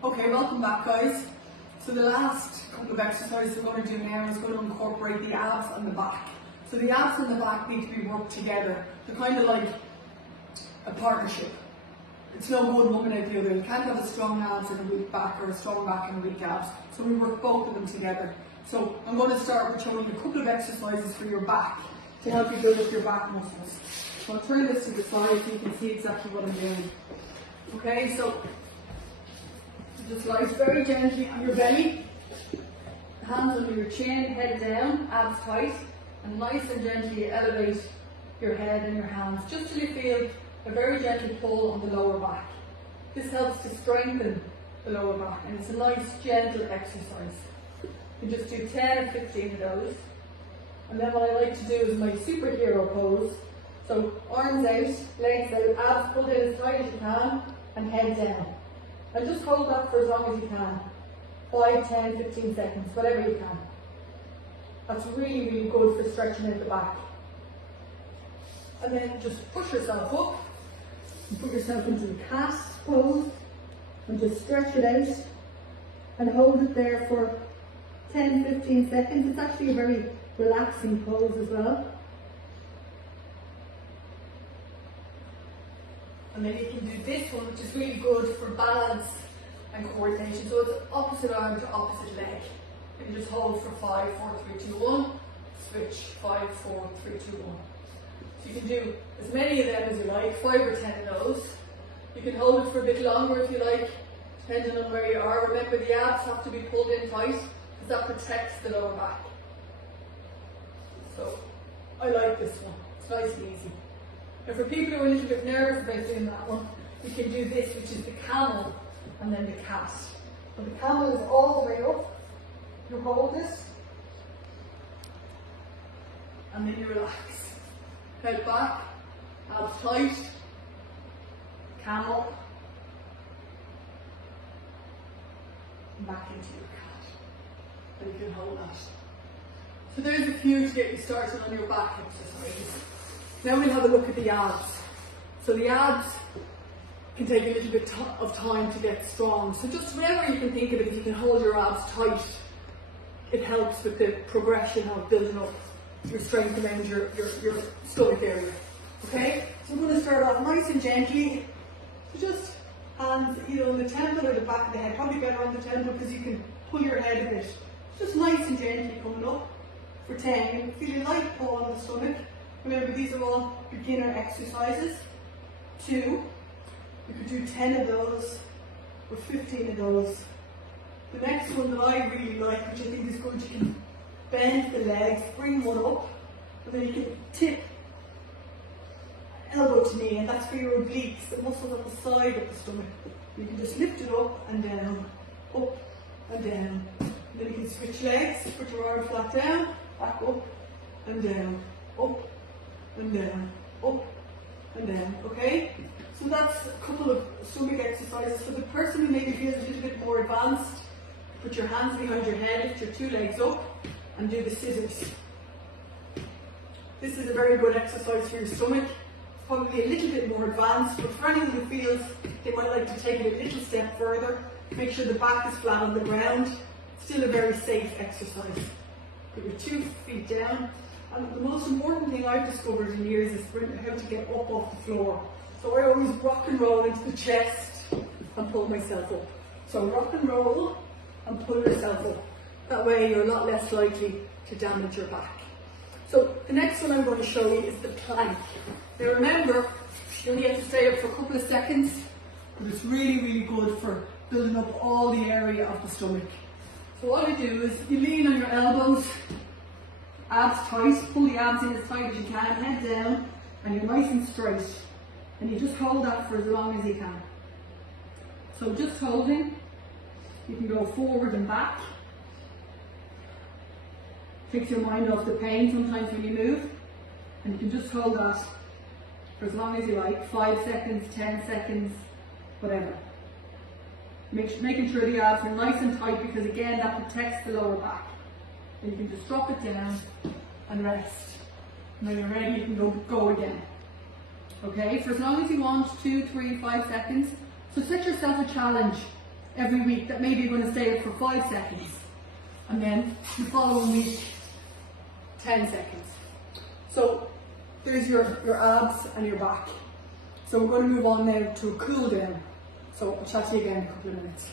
Okay, welcome back guys. So the last couple of exercises we're going to do now is going to incorporate the abs and the back. So the abs and the back need to be worked together. They're kind of like a partnership. It's no good one without the other. You can't have a strong abs and a weak back, or a strong back and a weak abs. So we work both of them together. So I'm going to start with showing you a couple of exercises for your back to help you build up your back muscles. So I'll turn this to the side so you can see exactly what I'm doing. Okay, so just lie very gently on your belly, hands under your chin, head down, abs tight, and nice and gently elevate your head and your hands just till you feel a very gentle pull on the lower back. This helps to strengthen the lower back, and it's a nice gentle exercise. You just do 10 or 15 of those. And then what I like to do is my superhero pose. So arms out, legs out, abs pulled in as tight as you can, and head down. And just hold that for as long as you can. 5, 10, 15 seconds, whatever you can. That's really, really good for stretching out the back. And then just push yourself up, and put yourself into the cat pose, and just stretch it out, and hold it there for 10, 15 seconds. It's actually a very relaxing pose as well. And then you can do this one, which is really good for balance and coordination. So it's opposite arm to opposite leg. You can just hold for 5, 4, 3, 2, 1. Switch 5, 4, 3, 2, 1. So you can do as many of them as you like, 5 or 10 of those. You can hold it for a bit longer if you like, depending on where you are. Remember, the abs have to be pulled in tight because that protects the lower back. So I like this one. It's nice and easy. And for people who are a little bit nervous about doing that one, you can do this, which is the camel and then the cat. So the camel is all the way up. You hold this, and then you relax. Head back, abs tight, camel, and back into your cat. And you can hold that. So there's a few to get you started on your back exercises. Now we'll have a look at the abs. So the abs can take a little bit of time to get strong. So just whenever you can think of it, if you can hold your abs tight, it helps with the progression of building up your strength around your stomach area. Okay? So I'm going to start off nice and gently. So just hands either on the temple or the back of the head. Probably better on the temple because you can pull your head a bit. Just nice and gently coming up for 10. Feel a light pull on the stomach. Remember, these are all beginner exercises. 2, you could do 10 of those or 15 of those. The next one that I really like, which I think is good, you can bend the legs, bring one up, and then you can tip elbow to knee, and that's for your obliques, the muscles at the side of the stomach. You can just lift it up and down, up and down. And then you can switch legs, put your arm flat down, back up and down, up and down, up and down, okay? So that's a couple of stomach exercises. For the person who maybe feels a little bit more advanced, put your hands behind your head, lift your 2 legs up, and do the scissors. This is a very good exercise for your stomach. It's probably a little bit more advanced, but for anyone who feels they might like to take it a little step further, make sure the back is flat on the ground. Still a very safe exercise. Put your 2 feet down. And the most important thing I've discovered in years is how to get up off the floor. So I always rock and roll into the chest and pull myself up. So rock and roll and pull yourself up. That way you're a lot less likely to damage your back. So the next one I'm going to show you is the plank. Now remember, you only have to stay up for a couple of seconds, but it's really, really good for building up all the area of the stomach. So what you do is you lean on your elbows, abs tight, pull the abs in as tight as you can, head down, and you're nice and straight. And you just hold that for as long as you can. So just holding, you can go forward and back. Takes your mind off the pain sometimes when you move. And you can just hold that for as long as you like, 5 seconds, 10 seconds, whatever. Making sure the abs are nice and tight because again that protects the lower back. And you can just drop it down and rest. And when you're ready you can go again. Okay, for as long as you want, 2, 3, 5 seconds. So set yourself a challenge every week that maybe you're going to stay up for 5 seconds, and then the following week 10 seconds. So there's your abs and your back. So we're going to move on now to a cool down. So I'll chat to you again in a couple of minutes.